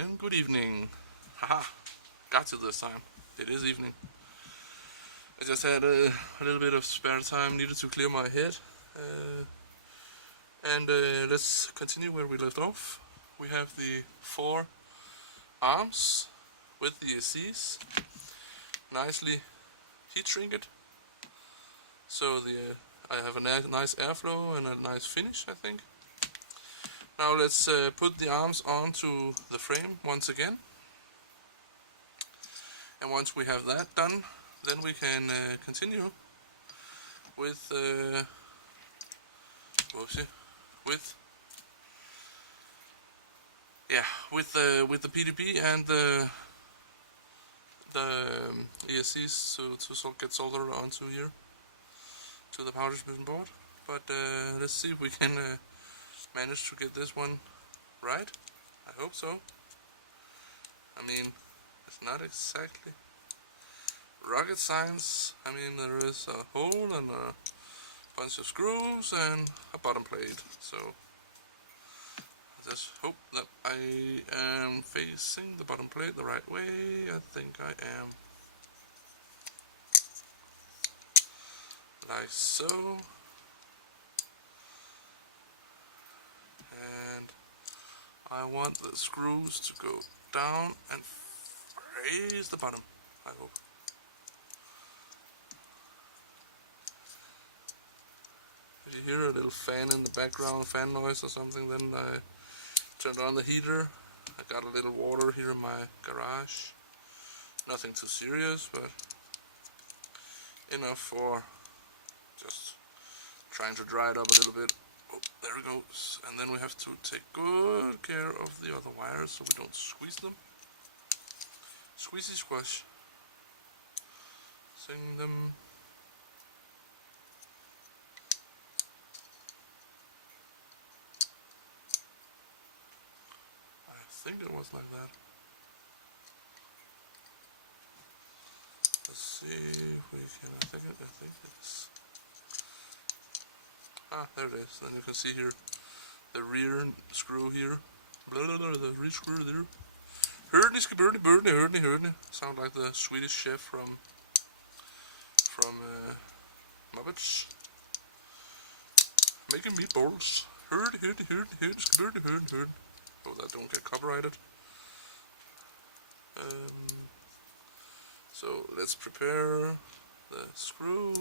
and good evening. Haha, got to this time. It is evening. I just had a little bit of spare time, needed to clear my head. And let's continue where we left off. We have the 4 arms with the ESCs, nicely heat shrink. So I have a nice airflow and a nice finish, I think. Now let's put the arms onto the frame once again. And once we have that done, then we can continue with with the PDB and the ESCs to get soldered onto here to the power distribution board. But let's see if we can manage to get this one right. I hope so. I mean, it's not exactly rocket science. I mean, there is a hole and a bunch of screws and a bottom plate. So just hope that I am facing the bottom plate the right way. I think I am. Like so. And I want the screws to go down and raise the bottom, I hope. If you hear a little fan in the background, fan noise or something, then I turned on the heater. I got a little water here in my garage. Nothing too serious, but enough for just trying to dry it up a little bit. Oh, there it goes. And then we have to take good care of the other wires so we don't squeeze them. Squeezy squash. Sing them. I think it was like that. Let's see if we can. I think it is. Ah, there it is. Then you can see here the rear screw here. The rear screw there. Hurdy. Sound like the Swedish chef from Muppets. Making meatballs. Hurdy. Oh, that don't get copyrighted. So let's prepare the screw,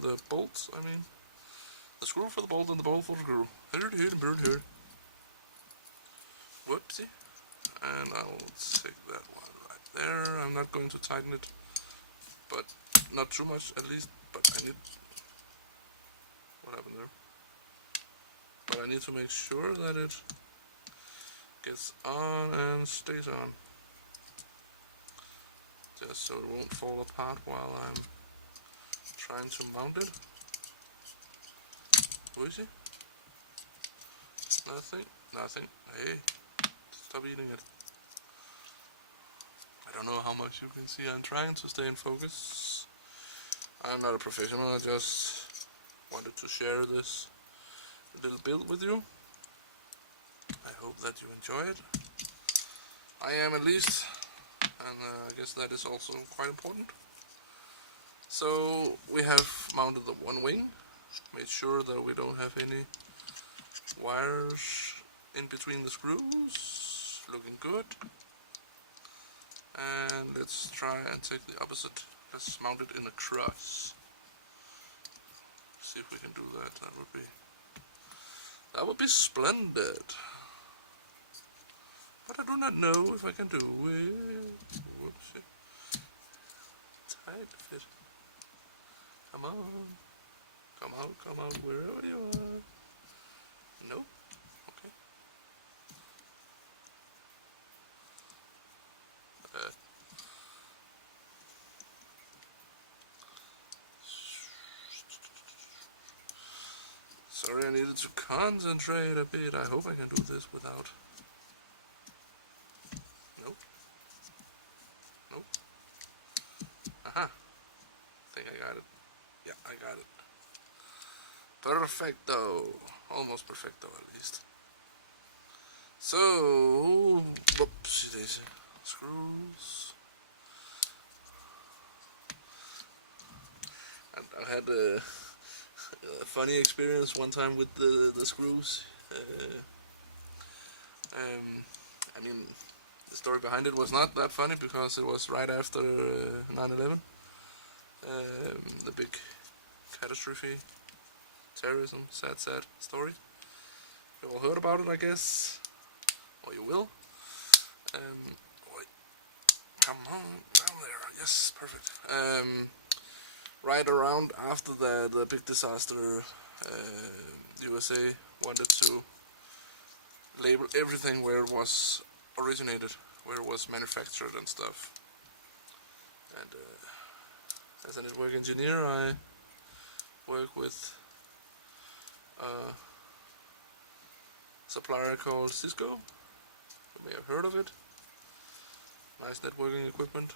the bolts, I mean. The screw for the bolt and the bolt for the screw. Hurdy. Whoopsie. And I will take that one right there. I'm not going to tighten it, but not too much at least. But I need. What happened there? But I need to make sure that it gets on and stays on. Just so it won't fall apart while I'm trying to mount it. Who is he? Nothing. Hey, stop eating it. I don't know how much you can see. I'm trying to stay in focus. I'm not a professional. I just wanted to share this little build with you. I hope that you enjoy it. I am at least, and I guess that is also quite important. So we have mounted the one wing, made sure that we don't have any wires in between the screws, looking good. And let's try and take the opposite. Let's mount it in a cross. See if we can do that. That would be splendid. But I do not know if I can do it. Whoopsie. Tight fit. Come on, wherever you are. Nope. Okay. Sorry, I needed to concentrate a bit. I hope I can do this without. Nope. Aha. I think I got it. Yeah, I got it. Perfecto. Almost perfecto, at least. So, whoopsie daisy, screws. And I had a funny experience one time with the screws. I mean, the story behind it was not that funny because it was right after 9/11, the big catastrophe, terrorism, sad story. You all heard about it, I guess, or you will. Wait, come on, down there. Yes, perfect. Right around after the big disaster, the USA wanted to label everything where it was originated, where it was manufactured and stuff. And as a network engineer, I work with a supplier called Cisco. You may have heard of it. Nice networking equipment.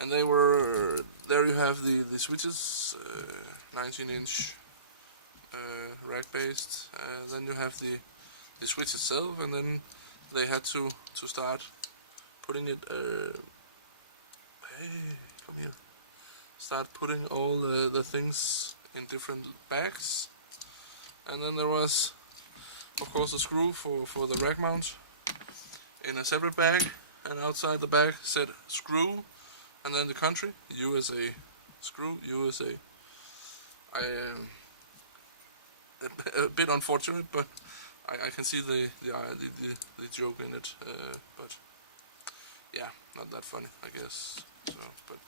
And they were, there you have the switches, 19-inch rack based. Then you have the switch itself, and then they had to start putting it, hey, come here. Start putting all the things in different bags. And then there was, of course, a screw for the rack mount in a separate bag, and outside the bag said screw, and then the country, USA, screw, USA. A bit unfortunate, but I can see the joke in it, but yeah, not that funny, I guess. So, but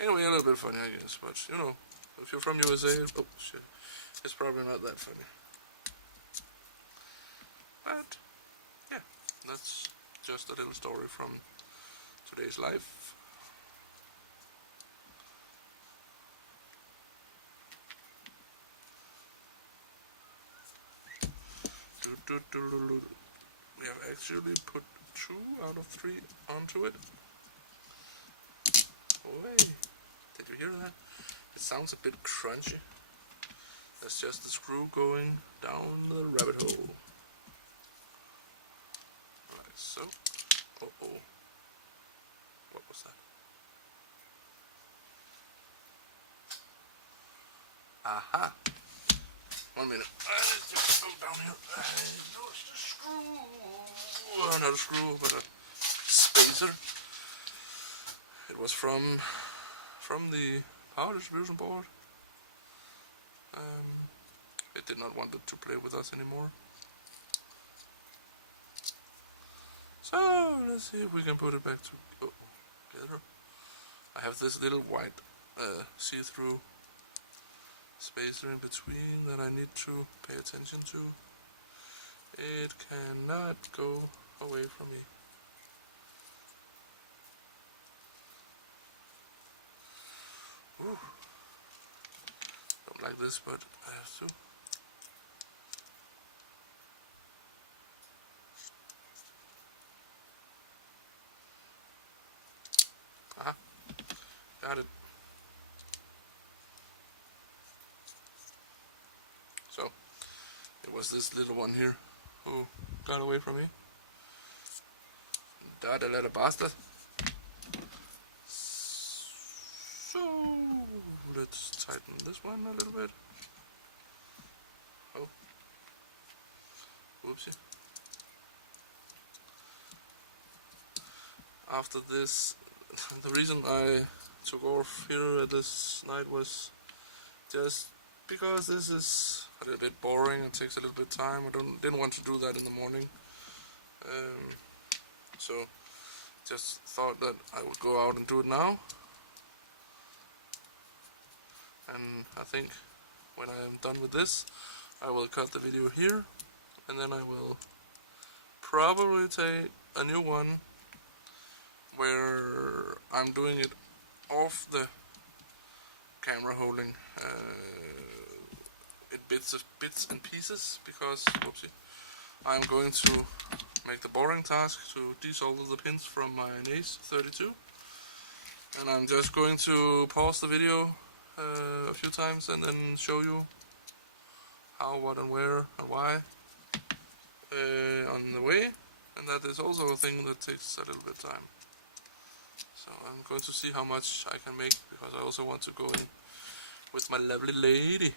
anyway, a little bit funny, I guess. But you know, if you're from USA, oh shit, it's probably not that funny. But yeah, that's just a little story from today's life. We have actually put 2 out of 3 onto it. Oh, hey, did you hear that? It sounds a bit crunchy. That's just the screw going down the rabbit hole. Like so. Uh-oh. What was that? Aha! 1 minute. Let's just go down here. No, it's the screw. Not a screw, but a spacer. It was from the power distribution board. It did not want it to play with us anymore. So let's see if we can put it back together. I have this little white see-through spacer in between that I need to pay attention to. It cannot go away from me. Ooh. Don't like this, but I have to. Ah, got it. So, it was this little one here who got away from me. Dirty little bastard. So, let's tighten this one a little bit. Oh, whoopsie. After this, the reason I took off here at this night was just because this is a little bit boring. It takes a little bit of time. I didn't want to do that in the morning. So just thought that I would go out and do it now. And I think when I am done with this, I will cut the video here, and then I will probably take a new one where I'm doing it off the camera holding it bits and pieces, because whoopsie, I'm going to make the boring task to desolder the pins from my NACE 32, and I'm just going to pause the video a few times and then show you how, what and where and why. on the way, and that is also a thing that takes a little bit of time. So I'm going to see how much I can make, because I also want to go in with my lovely lady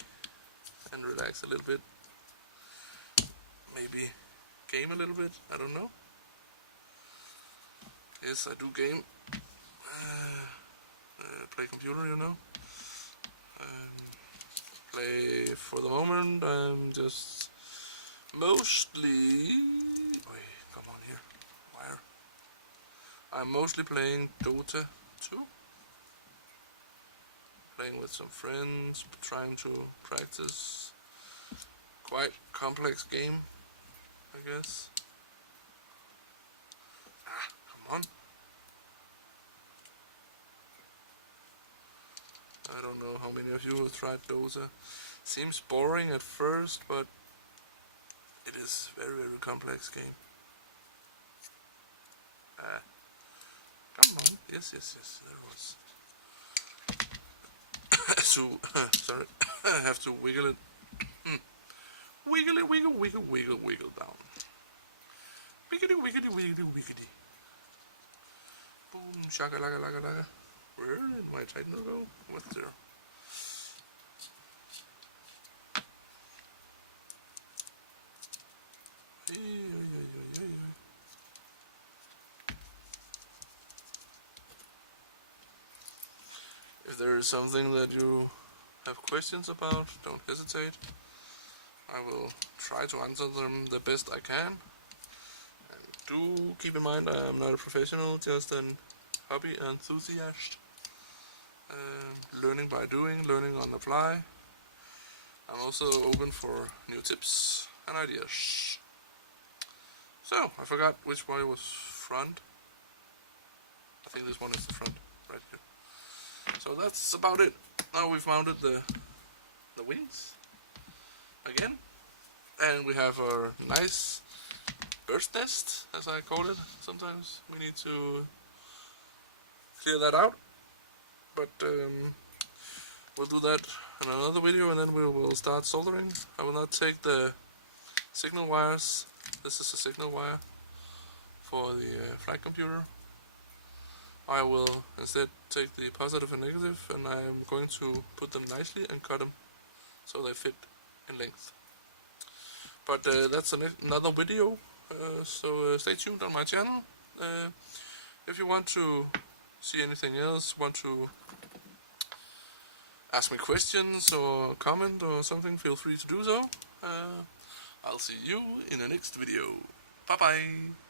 and relax a little bit. Maybe game a little bit, I don't know. Yes, I do game. Play computer, you know. Play for the moment. I'm just mostly. Wait, come on here. Wire. I'm mostly playing Dota 2. Playing with some friends, trying to practice. Quite complex game, I guess. Come on. I don't know how many of you have tried Dota. Seems boring at first, but it is very, very complex game. Come on. Yes, there was. So, sorry, I have to wiggle it. Wiggle it, wiggle down. Wiggity, wiggity, wiggity, wiggity. Boom, shaka, laga, laga, laga. Where did my Titan go? What's there? If there is something that you have questions about, don't hesitate. I will try to answer them the best I can. And do keep in mind I am not a professional, just an hobby enthusiast. Learning by doing, learning on the fly. I'm also open for new tips and ideas. So, I forgot which one was front. I think this one is the front, right here. So that's about it. Now we've mounted the wings again. And we have our nice bird's nest, as I call it. Sometimes we need to clear that out. But we'll do that in another video, and then we will start soldering. I will not take the signal wires. This is a signal wire for the flight computer. I will instead take the positive and negative, and I am going to put them nicely and cut them so they fit in length. But that's another video, so stay tuned on my channel. If you want to see anything else, want to ask me questions or comment or something, feel free to do so. I'll see you in the next video. Bye bye.